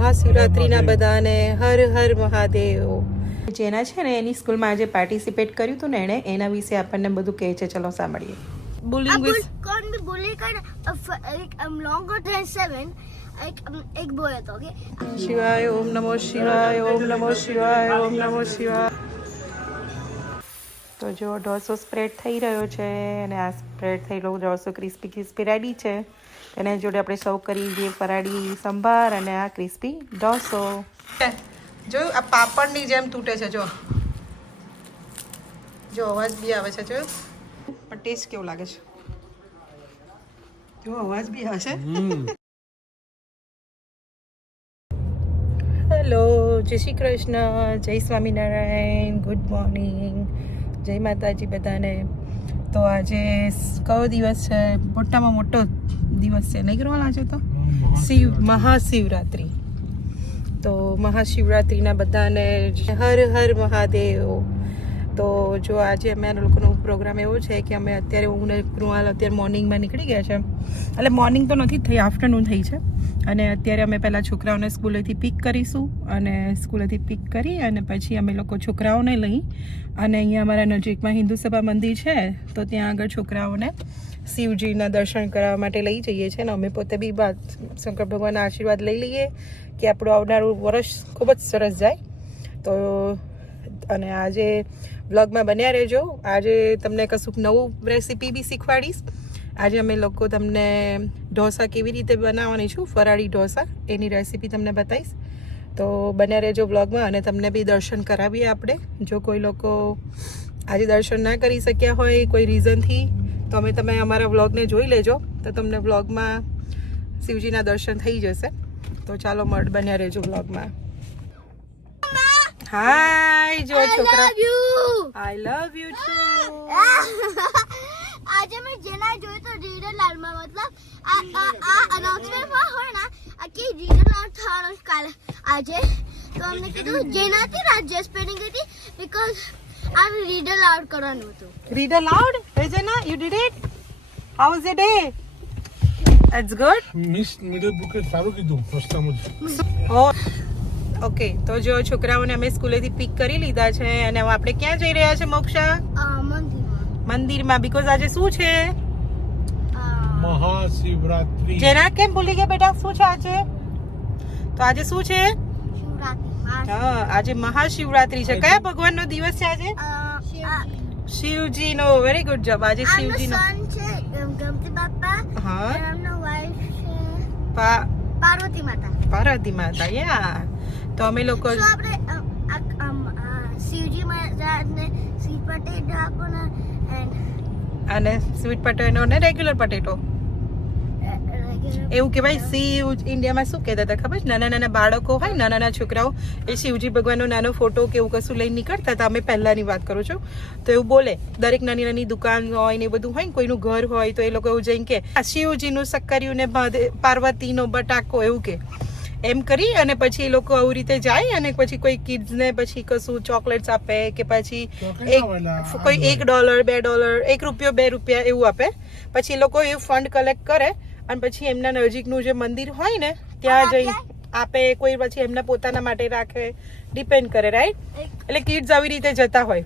મહાશિવરાત્રિના બધાને હર હર મહાદેવ. જેના છે ને એની સ્કૂલમાં આજે પાર્ટિસિપેટ કર્યું હતું ને એણે એના વિશે આપણને બધું કહે છે. ચલો સાંભળીએ. Bullying with can't be bully kind of longer than 7 एक बोल तो ओके શિવાય ઓમ નમો શિવાય ઓમ નમો શિવાય ઓમ નમો શિવાય. તો જો ઢોસો સ્પ્રેડ થઈ રહ્યો છે અને આ સ્પ્રેડ થયેલો ઢોસો ક્રિસ્પી ક્રિસ્પી રેડી છે. એના જોડે આપણે સર્વ કરી દઈએ ફરાળી સંભાર અને આ ક્રિસ્પી ઢોસો. જોયું આ પાપડની જેમ તૂટે છે. જો અવાજ બી આવે છે. જોયું પણ ટેસ્ટ કેવું લાગે છે? જો અવાજ બી આવે છે. હેલો, જય શ્રી કૃષ્ણ, જય સ્વામિનારાયણ, ગુડ મોર્નિંગ, જય માતાજી બધાને. તો આજે કયો દિવસ છે? મોટામાં મોટો દિવસ છે નહીં કરવાનો આજે તો મહાશિવરાત્રિ. તો મહાશિવરાત્રિના બધાને હર હર મહાદેવ. તો જો આજે અમે લોકોનો પ્રોગ્રામ એવો છે કે અમે અત્યારે હું ને કૃણાલ અત્યારે મોર્નિંગમાં નીકળી ગયા છે. એટલે મોર્નિંગ તો નથી થઈ, આફ્ટરનૂન થઈ છે. અને અત્યારે અમે પહેલાં છોકરાઓને સ્કૂલેથી પિક કરીશું અને સ્કૂલેથી પિક કરી અને પછી અમે લોકો છોકરાઓને લઈ અને અહીંયા અમારા નજીકમાં હિન્દુ સભા મંદિર છે તો ત્યાં આગળ છોકરાઓને શિવજીના દર્શન કરવા માટે લઈ જઈએ છીએ. અને અમે પોતે બી શંકર ભગવાનના આશીર્વાદ લઈ લઈએ કે આપણું આવનારું વર્ષ ખૂબ જ સરસ જાય. તો અને આજે વ્લોગમાં બન્યા રહેજો. આજે તમને કશુંક નવું રેસીપી બી શીખવાડીશ. આજે અમે લોકો તમને ઢોસા કેવી રીતે બનાવવાની છું, ફરાળી ઢોસા, એની રેસીપી તમને બતાવીશ. તો બન્યા રહેજો વ્લોગમાં અને તમને બી દર્શન કરાવીએ આપણે. જો કોઈ લોકો આજે દર્શન ના કરી શક્યા હોય કોઈ રીઝનથી તો તમે અમારા વ્લોગને જોઈ લેજો તો તમને વ્લોગમાં શિવજીના દર્શન થઈ જશે. તો ચાલો બન્યા રહેજો વ્લોગમાં. હાય જો છોકરા, આઈ લવ યુ ટુ. આજે મેં જેના જોયું તો રીડર લાડમાં મતલબ આ અનાઉન્સમેન્ટમાં હોય ને આ કે રીડર લાડ થવાનું કાલે આજે તો અમને કીધું જેનાથી રાજ્ય સ્પેલિંગ હતી બીકોઝ આ રીડર લાડ કરવાનું હતું. Reader loud Rajana, you did it? How was your day? That's good. Miss middle bouquet સારું કીધું ફર્સ્ટ ટાઈમ જ. Oh, okay. તો જો છોકરાઓને અમે સ્કૂલેથી પિક કરી લીધા છે અને હવે આપણે ક્યાં જઈ રહ્યા છે મોક્ષા? મંદિરમાં. બીકોઝ આજે શું છે? મહાશિવરાત્રી. જેના કેમ ભૂલી ગયા બેટા? શું છે આજે? તો આજે શું છે? હા, આજે મહાશિવરાત્રી છે. કયા ભગવાનનો દિવસ છે આજે? શિવજીનો. Very good job. આજે શિવજીનો ગણપતિ બાપા. હા, એમનો વાઇફ છે પાર્વતી માતા. પાર્વતી માતા. યા. તો અમે લોકો આપણે શિવજી મહારાજને સ્વીટ પોટેટો આપોને અને સ્વીટ પોટેટો ને રેગ્યુલર પોટેટો એવું કહેવાય. શિવ ઇન્ડિયામાં શું કહેતા હતા ખબર છે? નાના નાના બાળકો હોય, નાના નાના છોકરાઓ, એ શિવજી ભગવાનનો નાનો ફોટો કે એવું કશું લઈને નીકળતા હતા. અમે પહેલાંની વાત કરું છું. તો એવું બોલે, દરેક નાની નાની દુકાન હોય ને એ બધું હોય ને, કોઈનું ઘર હોય તો એ લોકો એવું જઈને કે શિવજીનું સક્કરિયું ને પાર્વતીનો બટાકો એવું કે એમ કરી અને પછી એ લોકો આવી રીતે જાય અને પછી કોઈ કિડ્સને પછી કશું ચોકલેટ્સ આપે કે પછી કોઈ $1, $2, $1, $2 એવું આપે. પછી એ લોકો એ ફંડ કલેક્ટ કરે અને પછી એમના નજીકનું જે મંદિર હોય ને ત્યાં જઈ આપે. કોઈ પછી એમના પોતાના માટે રાખે, ડિપેન્ડ કરે, રાઈટ? એટલે કિડ્સ આવી રીતે જતા હોય.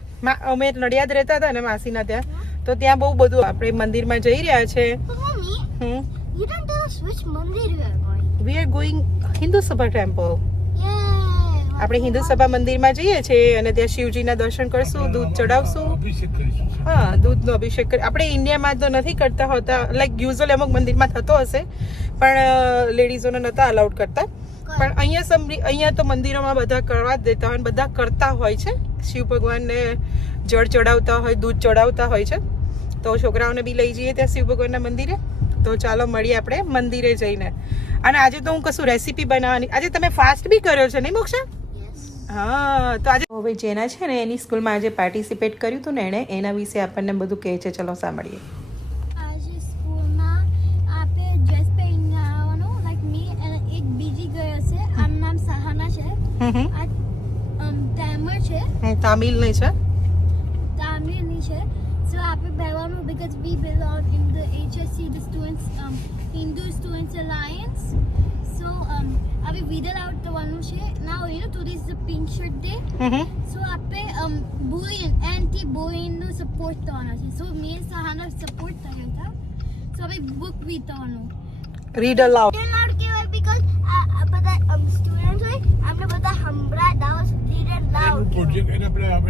અમે નડિયાદ રહેતા હતા ને માસીના ત્યાં, તો ત્યાં બહુ બધું આપણે મંદિરમાં જઈ રહ્યા છે. We are going હિન્દુ સભા ટેમ્પલ. આપણે હિન્દુ સભા મંદિરમાં જઈએ છીએ અને ત્યાં શિવજીના દર્શન કરશું, દૂધ ચડાવશું. હા, દૂધનો અભિષેક આપણે ઇન્ડિયામાં તો નથી કરતા હોતા. લાઈક યુઝ્યુઅલ અમુક મંદિરમાં થતો હશે પણ લેડીઝોને નહોતા અલાઉડ કરતા. પણ અહીંયા તો મંદિરોમાં બધા કરવા જ દેતા હોય, બધા કરતા હોય છે. શિવ ભગવાનને જળ ચડાવતા હોય, દૂધ ચડાવતા હોય છે. તો છોકરાઓને બી લઈ જઈએ ત્યાં શિવ ભગવાનના મંદિરે. તો ચાલો મળીએ આપણે મંદિરે જઈને. અને આજે તો હું કશું રેસીપી બનાવવાની. આજે તમે ફાસ્ટ બી કર્યો છે નહીં મોક્ષા? હા. તો આજે હવે જેના છે ને એની સ્કૂલમાં આજે પાર્ટિસિપેટ કર્યું હતું ને એના વિશે આપણને બધું કહે છે. ચલો સાંભળીએ. આજે સ્કૂલમાં આપણે ડ્રેસ પહેરીને આવવાનું લાઈક મી અને એક બીજી ગયો છે. આનું નામ સહાના છે. આ તામિલ છે. તામિલની છે. તામિલની છે. સો આપણે પહેરવાનું because we belong in the HSC, the students Hindu Students Alliance. So we read out the કરવાનું છે. Now you know today is the pink shirt day. So આપણે bullying anti-bullying નો સપોર્ટ કરવાનો છે. So મેં સહાનો સપોર્ટ કર્યો હતો. So આપણે book વિતરવાનું. Read aloud. Read aloud કહેવાય because આ બધા સ્ટુડન્ટ હોય આપણે બધા હંભળા દાવ read aloud. પ્રોજેક્ટ એને પેલા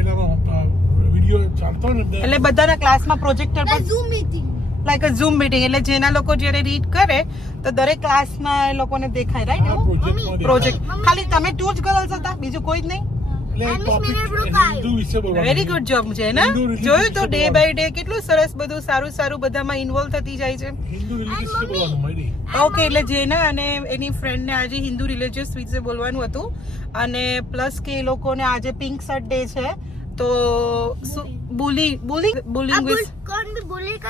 વિડિયો ચાલતો ને એટલે બધાના ક્લાસમાં પ્રોજેક્ટર પર Zoom meeting. લાઈક અ ઝૂમ મીટિંગ, એટલે જેના લોકો જ્યારે રીડ કરે તો દરેક ક્લાસમાં એ લોકોને દેખાય, રાઈટ? પ્રોજેક્ટ ખાલી તમે ટુ જ ગર્લ્સ હતા, બીજું કોઈ જ નહીં? વેરી ગુડ જોબ છે ને. જોયું તો ડે બાય ડે કેટલું સરસ બધું સારું સારું બધામાં ઇન્વોલ્વ થતી જાય છે. ઓકે, એટલે જેના અને એની ફ્રેન્ડને આજે હિન્દુ રિલિજિયસ વિશે બોલવાનું હતું, અને પ્લસ કે એ લોકોને આજે પિંક શર્ટ ડે છે, તો bullying with Can't be bullied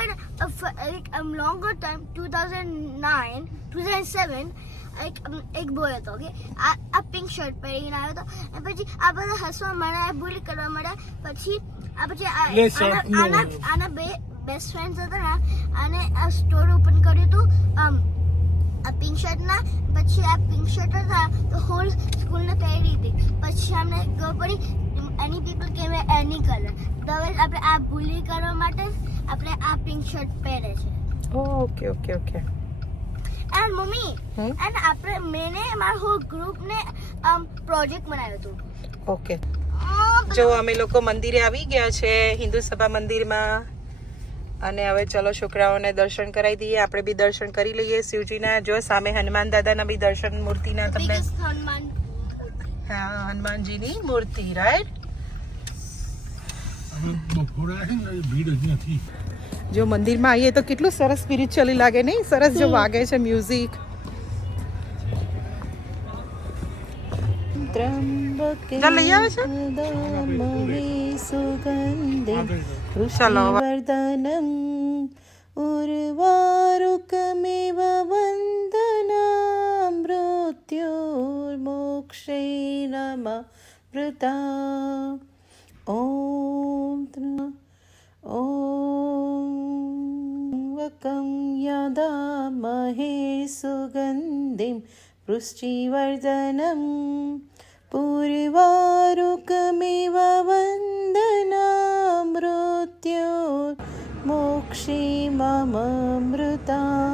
for like longer time 2009 2007 એક બોય હતો કે આ પિંક શર્ટ પહેરીને આવ્યો હતો, અને પછી આ બધા હસવા માંડ્યા, બુલી કરવા માંડ્યા. પછી આના બે બેસ્ટ ફ્રેન્ડ્સ હતા ને, અને આ સ્ટોર ઓપન કર્યું હતું આ પિંક શર્ટના. પછી આ પિંક શર્ટ હતા તો હોલ સ્કૂલને પહેરી હતી. પછી અમને ખબર પડી એની પીપલ કે એની કલર, તો હવે આપણે આ બુલી કરવા માટે આપણે આ પિંક શર્ટ પહેરે છે. Okay okay okay. And mummy and આપણે મેને મારા હોલ ગ્રુપને પ્રોજેક્ટ બનાવ્યો હતો. ઓકે, જો અમે લોકો મંદિરે આવી ગયા છે, હિન્દુ સભા મંદિરમાં, અને હવે ચલો છોકરાઓને દર્શન કરાવી દઈએ. આપણે બી દર્શન કરી લઈએ શિવજીના. જો સામે હનુમાન દાદાના બી દર્શન મૂર્તિના તમને, હા, હનુમાનજીની મૂર્તિ, રાઈટ? જો મંદિરમાં આવીએ તો કેટલું સરસ સ્પિરિચ્યુઅલી લાગે, નહીં? સરસ જો વાગે છે મ્યુઝિક. ચાલ લઈ આવે છે. ચાલો વર્ધનમ ઉર્વારુકમેવ વંદના મૃત્યુર્મોક્ષે નમઃ વૃતા. ઓમ વકં યદામહે સુગંધિં પુષ્ટિવર્ધનમ પૂર્વારુકમેવ વંદના મૃત્યુર્મોક્ષે મમ મૃતા.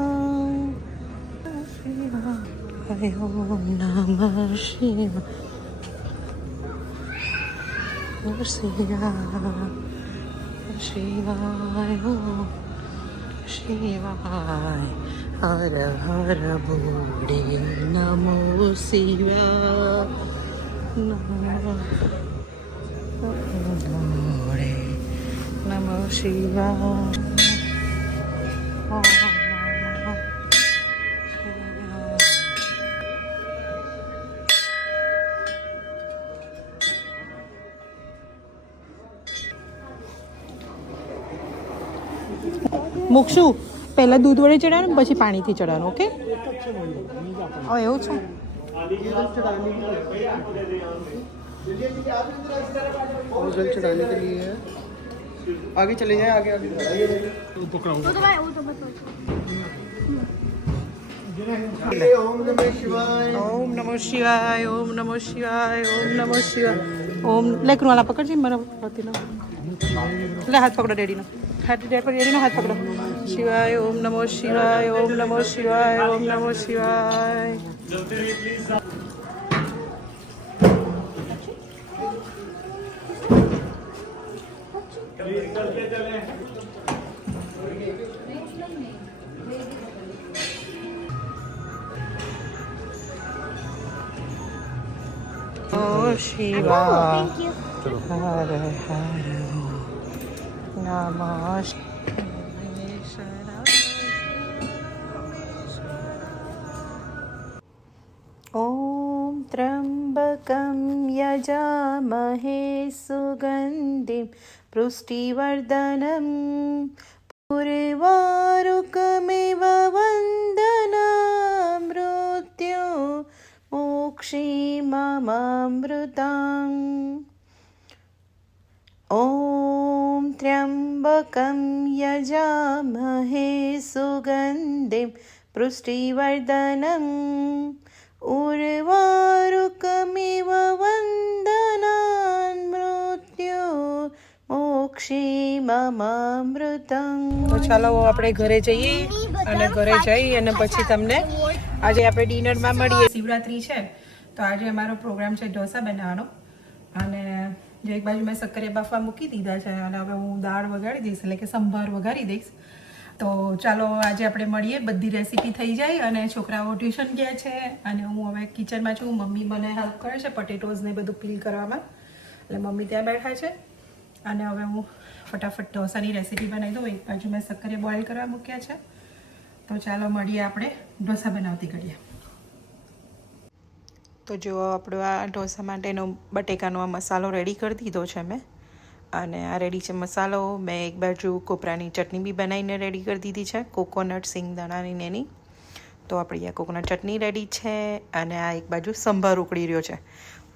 ઓમ નમઃ શિવાય. શિવાય શિવાય. હર હર ભોળે નમો શિવાય. ભોળે નમો શિવાય. મૂકશું પહેલાં દૂધ વડે ચડાવવાનું, પછી પાણીથી ચડાવવાનું. ઓકે, એવું છે. जल चढ़ाने के लिए है, आगे चले जाए, आगे आगे ओम नमः शिवाय. ઓમ નમો શિવાય. ઓમ નમો શિવાય. ઓમ નમો શિવાય. ઓમ લે કૃણાલા પકડજી મારા પતિનો, લે હાથ પકડો ડેડીનો, ડેડીનો હાથ પકડો. શિવાય. ઓમ નમો શિવાય. ઓમ નમો શિવાય. ઓમ નમો શિવાય. ઓ શિવાય. હર હર નમઃ. ઓમ ત્રંબકં યજામહે સુગંધિં પુષ્ટિવર્ધનમ પૂર્વારુકમેવ વંદના મૃત્યુ મોક્ષે મમામૃતાં. ઓમ ત્ર્યંબકં યજામહે સુગંધિં પુષ્ટિવર્ધનમ ઉર્વારુક મમૃતં. તો ચાલો આપણે ઘરે જઈએ અને ઘરે જઈ અને પછી તમને આજે આપણે ડિનરમાં મળીએ. શિવરાત્રી છે તો આજે અમારો પ્રોગ્રામ છે ઢોસા બનાવવાનો અને જે એક બાજુ મેં શક્કરિયા બાફવા મૂકી દીધા છે અને હવે હું દાળ વઘારી દઈશ એટલે કે સંભાર વઘારી દઈશ. તો ચાલો આજે આપણે મળીએ, બધી રેસીપી થઈ જાય અને છોકરાઓ ટ્યુશન ગયા છે અને હું હવે કિચનમાં છું. મમ્મી મને હેલ્પ કરે છે પટેટોઝ ને બધું પીલ કરવામાં, એટલે મમ્મી ત્યાં બેઠા છે અને હવે હું ફટાફટ ઢોસાની રેસીપી બનાવી દઉં. એક બાજુ મેં શક્કરિયા બોઇલ કરવા મૂક્યા છે. તો ચાલો મળીએ આપણે ઢોસા બનાવતી કરીએ. તો જો આપણો આ ઢોસા માટેનો બટેકાનો આ મસાલો રેડી કરી દીધો છે મેં અને આ રેડી છે મસાલો. મેં એક બાજુ કોપરાની ચટણી બી બનાવીને રેડી કરી દીધી છે, કોકોનટ સિંગદાણાની ને એની. તો આપણી આ કોકોનટ ચટણી રેડી છે અને આ એક બાજુ સંભાર ઉકળી રહ્યો છે,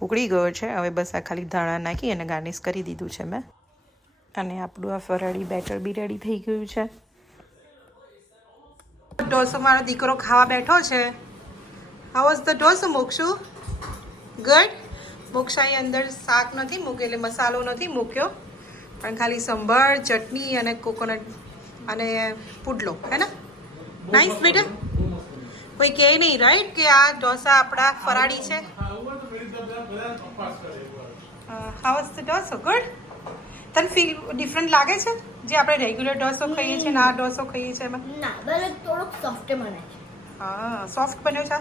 ઉકળી ગયો છે. હવે બસ આ ખાલી ધાણા નાખી અને ગાર્નિશ કરી દીધું છે મેં. અને આપણું આ ફરાળી બેટર બી રેડી થઈ ગયું છે. ઢોસો મારો દીકરો ખાવા બેઠો છે. How was the dosa Mokshu? Good. મોક્ષાની અંદર શાક નથી મૂક્યું એટલે મસાલો નથી મૂક્યો, પણ ખાલી સંભાર, ચટણી અને કોકોનટ અને પુડલો હે ને. નાઈસ બેટા. કોઈ કહે નહીં રાઈટ કે આ ઢોસા આપણા ફરાળી છે. How was the dosa? Good. તને ફીલ ડિફરન્ટ લાગે છે જે આપણે રેગ્યુલર ઢોસો ખાઈએ છીએ ને આ ઢોસો ખાઈએ છીએ એમાં? ના, બસ થોડોક સોફ્ટ બને છે. હા, સોફ્ટ બન્યો છે.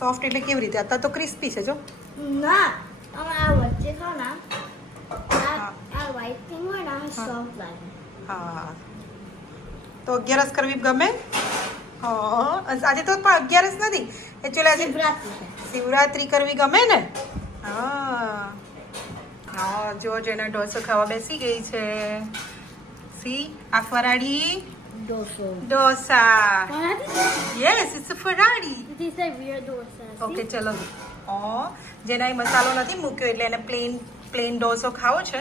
સોફ્ટ એટલે કેવી રીતે? અત્યારે તો ક્રિસ્પી છે જો. ના, તમે આ વચ્ચે ખાઓ ને આ વ્હાઈટ થિંગ હોય ને આ સોફ્ટ લાગે. હા, તો 11 કરવી ગમે? હા, આજે તો પણ 11 નથી એકચ્યુઅલી, આજે શિવરાત્રી છે. શિવરાત્રી કરવી ગમે ને. હા હા, જો જેના ઢોસો ખાવા બેસી ગઈ છે. સી આ ફરાળી ઢોસા. યસ, ઇટ્સ અ ફરાળી. These are weird dosas. Okay ચલો. જેના એ મસાલો નથી મૂક્યો એટલે એને પ્લેન ઢોસો ખાવો છે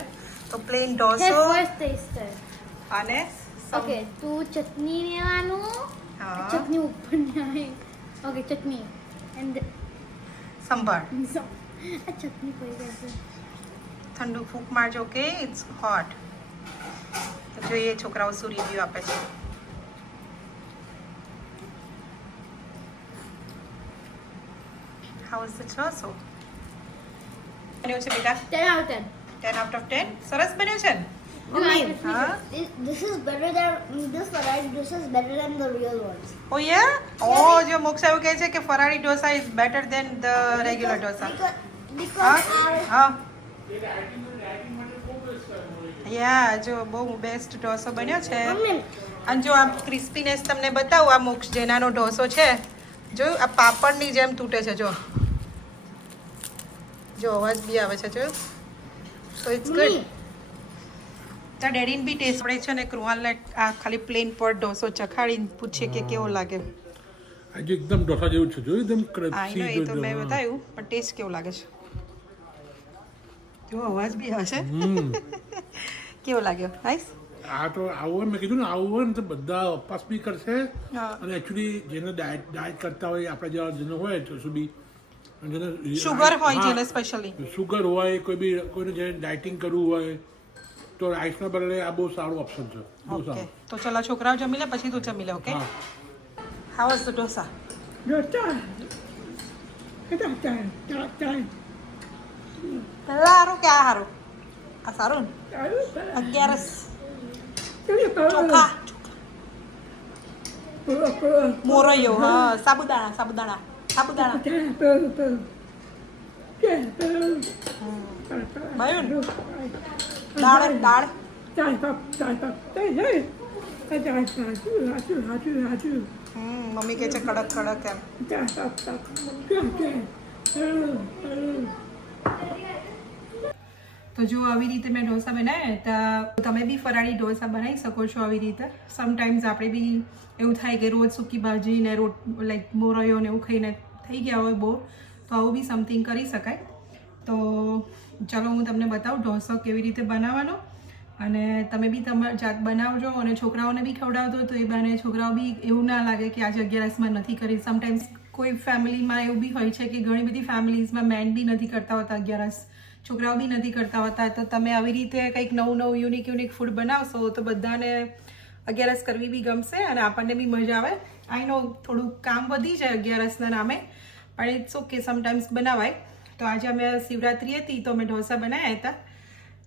તો પ્લેન ઢોસો first taster. અને Okay, તું ચટણી લેવાનું. હા, ચટણી ઉપર નહીં. Okay, ચટણી and સંભાર. આ ચટણી પડી જશે. ઠંડુ ફૂંક મારજો કે ઇટ્સ હોટ. તો જોઈએ છોકરાઓ શું રિવ્યુ આપે છે. હાઉ ઇઝ ધ ઢોસો? બન્યો છે બેટા? 10 out of 10. 10 out of 10. સરસ બન્યો છે ને? હા. This is better than this variety. This is better than the real ones. ઓ યા. ઓ જો મોક્ષા એવું કહે છે કે ફરાળી dosa is better than the regular dosa. Because હા યા, જો બહુ બેસ્ટ ઢોસો બન્યો છે. અને જો આ ક્રિસ્પીનેસ તમને બતાવું, આ મોક્ષ જેનાનો ઢોસો છે જો આ પાપડની જેમ તૂટે છે. જો જો અવાજ બી આવે છે જો. So it's good. તાર ડેડીને બી ટેસ્ટ પડે છે ને કૃવાલને આ ખાલી પ્લેન પર ઢોસો ચખાડીને પૂછે કે કેવો લાગે. આજે એકદમ ઢોસા જેવું છે, જોયું એકદમ આઈ નો, એ તો મેં બતાવ્યું પણ ટેસ્ટ કેવો લાગે છે જો. અવાજ બી આવે છે. કેવો લાગ્યો? નાઈસ. આ તો આવું હોય, મેં કીધું ને આવું હોય ને તો બધા ઉપવાસ બી કરશે. હા. અને એકચ્યુઅલી જેને ડાયટ કરતા હોય આપણા જેવા જેને હોય તો શું બી જેને શુગર હોય જેને સ્પેશિયલી શુગર હોય, કોઈને જેને ડાયટિંગ કરવું હોય તો રાઈસના બદલે આ બહુ સારું ઓપ્શન છે. બહુ ઓકે. સારું. તો ચલો છોકરાઓ જમી લે પછી તું જમી લે. ઓકે. હા. How was the dosa? પહેલા હારું કે આ હારું? આ સારું ને? 11 ચોખા મોરૈયો. હા, સાબુદાણા. ભાઈ દાળ મમ્મી કે છે કડક એમ. તો જો આવી રીતે મેં ઢોસા બનાવ્યા તો તમે બી ફરાળી ઢોસા બનાવી શકો છો આવી રીતે. સમટાઈમ્સ આપણે બી એવું થાય કે રોજ સૂકી ભાજી ને લાઈક મોરૈયો ને એવું ખાઈને થઈ ગયા હોય બોર, તો આવું બી સમથિંગ કરી શકાય. તો ચાલો હું તમને બતાવું ઢોસો કેવી રીતે બનાવવાનો અને તમે બી તમારી જાત બનાવજો અને છોકરાઓને બી ખવડાવજો તો એ બને છોકરાઓ બી એવું ના લાગે કે આજે 11માં નથી કરી. સમટાઈમ્સ કોઈ ફેમિલીમાં એવું બી હોય છે કે ઘણી બધી ફેમિલીઝમાં મેન બી નથી કરતા હોતા 11 છોકરાઓ બી નથી કરતા હોતા. તો તમે આવી રીતે કંઈક નવું યુનિક ફૂડ બનાવશો તો બધાને અગિયારસ કરવી બી ગમશે અને આપણને બી મજા આવે. આઈ નો થોડું કામ વધી જાય અગિયારસના નામે, પણ ઇટ્સ ઓકે, સમટાઈમ્સ બનાવાય. તો આજે અમે શિવરાત્રી હતી તો અમે ઢોસા બનાવ્યા હતા.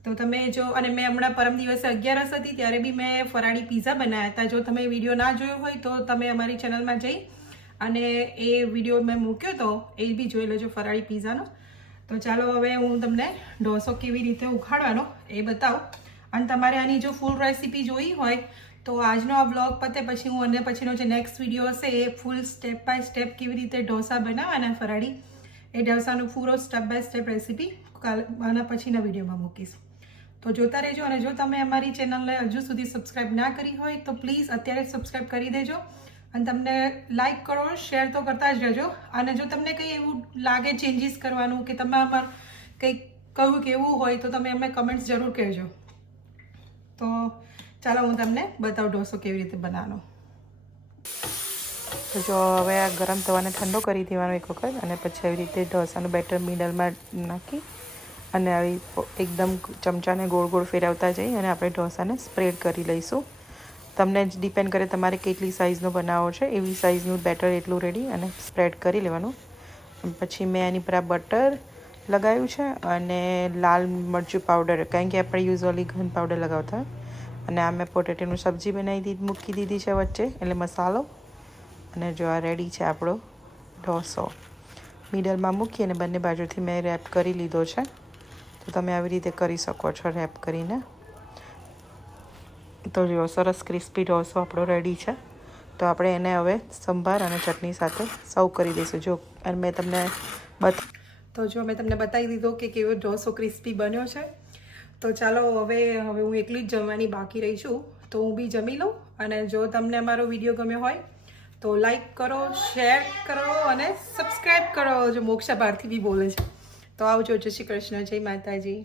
તો તમે જો, અને મેં હમણાં પરમ દિવસે 11 હતી ત્યારે બી મેં ફરાળી પીઝા બનાવ્યા હતા. જો તમે વિડીયો ના જોયો હોય તો તમે અમારી ચેનલમાં જઈ અને એ વિડીયો મેં મૂક્યો તો એ બી જોઈ લેજો, ફરાળી પીઝાનો. તો ચાલો હવે હું તમને ઢોસો કેવી રીતે ઉખાડવાનો એ બતાવું. અને તમારે આની જો ફૂલ રેસીપી જોઈ હોય તો આજનો આ બ્લોગ પતે પછી હું અને પછીનો જે નેક્સ્ટ વિડીયો હશે એ ફૂલ સ્ટેપ બાય સ્ટેપ કેવી રીતે ઢોસા બનાવવાના ફરાળી, એ ઢોસાનો પૂરો સ્ટેપ બાય સ્ટેપ રેસીપી આના પછીના વિડીયોમાં મૂકીશ. તો જોતા રહેજો. અને જો તમે અમારી ચેનલને હજુ સુધી સબસ્ક્રાઈબ ના કરી હોય તો પ્લીઝ અત્યારે સબસ્ક્રાઈબ કરી દેજો. અને તમને લાઇક કરો, શેર તો કરતા જ રહેજો. અને જો તમને કંઈ એવું લાગે ચેન્જીસ કરવાનું કે તમે અમાર કંઈક કહ્યું કે એવું હોય તો તમે અમને કમેન્ટ્સ જરૂર કહેજો. તો ચાલો હું તમને બતાવું ઢોસો કેવી રીતે બનાવવાનો. તો જો હવે આ ગરમ તવાને ઠંડો કરી દેવાનો એક વખત, અને પછી આવી રીતે ઢોસાનું બેટર મિડલમાં નાખી અને આવી એકદમ ચમચાને ગોળ ગોળ ફેરવતા જઈ અને આપણે ઢોસાને સ્પ્રેડ કરી લઈશું. તમને જ ડિપેન્ડ કરે તમારે કેટલી સાઇઝનો બનાવવો છે, એવી સાઇઝનું બેટર એટલું રેડી અને સ્પ્રેડ કરી લેવાનું. પછી મેં એની પર આ બટર લગાવ્યું છે અને લાલ મરચું પાવડર, કારણ કે આપણે યુઝ્યુઅલી ઘન પાવડર લગાવતા હોય. અને આ મેં પોટેટોની સબ્જી મૂકી દીધી છે વચ્ચે, એટલે મસાલો. અને જો આ રેડી છે આપણો ઢોસો. મિડલમાં મૂકી અને બંને બાજુથી મેં રેપ કરી લીધો છે. તો તમે આવી રીતે કરી શકો છો રેપ કરીને. તો જો સરસ ક્રિસ્પી ઢોસો આપણો રેડી છે. તો આપણે એને હવે સંભાર અને ચટણી સાથે સર્વ કરી દઈશું. જો અને મેં તમને બતાવી દીધો કે કેવો ઢોસો ક્રિસ્પી બન્યો છે. તો ચાલો હવે હું એકલી જ જમવાની બાકી રહી છું, તો હું બી જમી લઉં. અને જો તમને અમારો વિડીયો ગમ્યો હોય તો લાઈક કરો, શેર કરો અને સબસ્ક્રાઈબ કરો. જો મોક્ષા ભારતી બી બોલે છે. તો આવજો. જય શ્રી કૃષ્ણ, જય માતાજી.